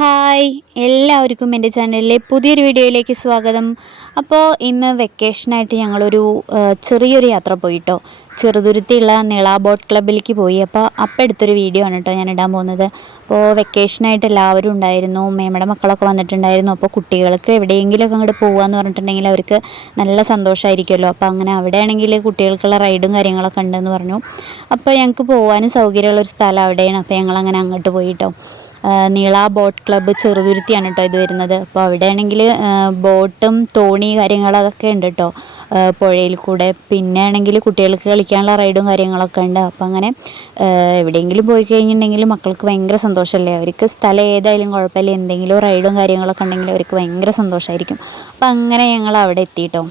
Hi, എല്ലാവർക്കും എൻ്റെ ചാനലിലെ പുതിയൊരു വീഡിയോയിലേക്ക് സ്വാഗതം. അപ്പോൾ ഇന്ന് വെക്കേഷനായിട്ട് ഞങ്ങളൊരു ചെറിയൊരു യാത്ര പോയിട്ടോ. ചെറുതുരുത്തിയുള്ള നിള ബോട്ട് ക്ലബ്ബിലേക്ക് പോയി. അപ്പോൾ എടുത്തൊരു വീഡിയോ ആണ് കേട്ടോ ഞാൻ ഇടാൻ പോകുന്നത്. അപ്പോൾ വെക്കേഷനായിട്ട് എല്ലാവരും ഉണ്ടായിരുന്നു, മേമ്മയുടെ മക്കളൊക്കെ വന്നിട്ടുണ്ടായിരുന്നു. അപ്പോൾ കുട്ടികൾക്ക് എവിടെയെങ്കിലുമൊക്കെ അങ്ങോട്ട് പോകാമെന്ന് പറഞ്ഞിട്ടുണ്ടെങ്കിൽ അവർക്ക് നല്ല സന്തോഷമായിരിക്കുമല്ലോ. അപ്പോൾ അങ്ങനെ അവിടെയാണെങ്കിൽ കുട്ടികൾക്കുള്ള റൈഡും കാര്യങ്ങളൊക്കെ ഉണ്ടെന്ന് പറഞ്ഞു. അപ്പോൾ ഞങ്ങൾക്ക് പോകാനും സൗകര്യമുള്ളൊരു സ്ഥലം അവിടെയാണ്. അപ്പോൾ ഞങ്ങളങ്ങനെ അങ്ങോട്ട് പോയിട്ടോ. നീള ബോട്ട് ക്ലബ്ബ് ചെറുതുരുത്തിയാണ് കേട്ടോ ഇത് വരുന്നത്. അപ്പോൾ അവിടെയാണെങ്കിൽ ബോട്ടും തോണി കാര്യങ്ങളൊക്കെ ഉണ്ട് കേട്ടോ പുഴയിൽ കൂടെ. പിന്നെ ആണെങ്കിൽ കുട്ടികൾക്ക് കളിക്കാനുള്ള റൈഡും കാര്യങ്ങളൊക്കെ ഉണ്ട്. അപ്പോൾ അങ്ങനെ എവിടെയെങ്കിലും പോയി കഴിഞ്ഞിട്ടുണ്ടെങ്കിൽ മക്കൾക്ക് ഭയങ്കര സന്തോഷമല്ലേ. അവർക്ക് സ്ഥലം ഏതായാലും കുഴപ്പമില്ല, എന്തെങ്കിലും റൈഡും കാര്യങ്ങളൊക്കെ ഉണ്ടെങ്കിൽ അവർക്ക് ഭയങ്കര സന്തോഷമായിരിക്കും. അപ്പോൾ അങ്ങനെ ഞങ്ങൾ അവിടെ എത്തിയിട്ടോ.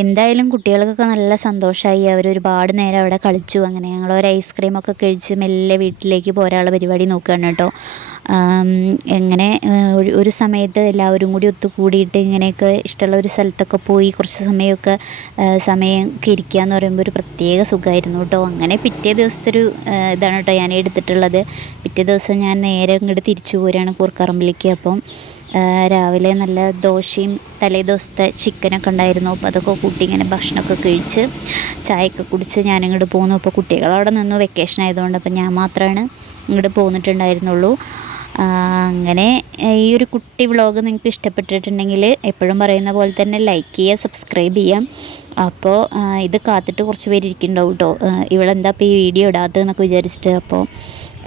എന്തായാലും കുട്ടികൾക്കൊക്കെ നല്ല സന്തോഷമായി. അവരൊരുപാട് നേരം അവിടെ കളിച്ചു. അങ്ങനെ ഞങ്ങളൊരു ഐസ്ക്രീമൊക്കെ കഴിച്ച് മെല്ലെ വീട്ടിലേക്ക് പോരാനുള്ള പരിപാടി നോക്കുകയാണ് കേട്ടോ. എങ്ങനെ ഒരു സമയത്ത് എല്ലാവരും കൂടി ഒത്തുകൂടിയിട്ട് ഇങ്ങനെയൊക്കെ ഇഷ്ടമുള്ള ഒരു സ്ഥലത്തൊക്കെ പോയി കുറച്ച് സമയമൊക്കെ ഇരിക്കുക എന്ന് പറയുമ്പോൾ ഒരു പ്രത്യേക സുഖമായിരുന്നു കേട്ടോ. അങ്ങനെ പിറ്റേ ദിവസത്തെ ഒരു ഇതാണ് കേട്ടോ ഞാൻ എടുത്തിട്ടുള്ളത്. പിറ്റേ ദിവസം ഞാൻ നേരെ ഇങ്ങോട്ട് തിരിച്ചു പോരുകയാണ് കൂർക്കറമ്പിലേക്ക്. അപ്പം രാവിലെ നല്ല ദോശയും തലേ ദിവസത്തെ ചിക്കനൊക്കെ ഉണ്ടായിരുന്നു. അപ്പോൾ അതൊക്കെ കൂട്ടി ഇങ്ങനെ ഭക്ഷണമൊക്കെ കഴിച്ച് ചായയൊക്കെ കുടിച്ച് ഞാനിങ്ങോട്ട് പോന്നു. അപ്പോൾ കുട്ടികളവിടെ നിന്നു വെക്കേഷൻ ആയതുകൊണ്ട്. അപ്പം ഞാൻ മാത്രമാണ് ഇങ്ങോട്ട് പോന്നിട്ടുണ്ടായിരുന്നുള്ളൂ. അങ്ങനെ ഈ ഒരു കുട്ടി വ്ളോഗ് നിങ്ങൾക്ക് ഇഷ്ടപ്പെട്ടിട്ടുണ്ടെങ്കിൽ എപ്പോഴും പറയുന്ന പോലെ തന്നെ ലൈക്ക് ചെയ്യുക, സബ്സ്ക്രൈബ് ചെയ്യാം. അപ്പോൾ ഇത് കാത്തിട്ട് കുറച്ച് പേര് ഇരിക്കുന്നുണ്ടാവും കേട്ടോ, ഇവളെന്താ ഇപ്പോൾ ഈ വീഡിയോ ഇടാത്തതെന്നൊക്കെ വിചാരിച്ചിട്ട്. അപ്പോൾ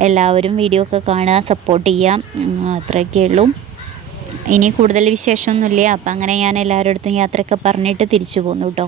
എല്ലാവരും വീഡിയോ ഒക്കെ കാണുക, സപ്പോർട്ട് ചെയ്യാം. അത്രയൊക്കെ ഉള്ളൂ. ഇനി കൂടുതൽ വിശേഷമൊന്നുമില്ല. അപ്പം അങ്ങനെ ഞാൻ എല്ലാവരുടെ അടുത്തും യാത്രയൊക്കെ പറഞ്ഞിട്ട് തിരിച്ചു പോന്നു കേട്ടോ.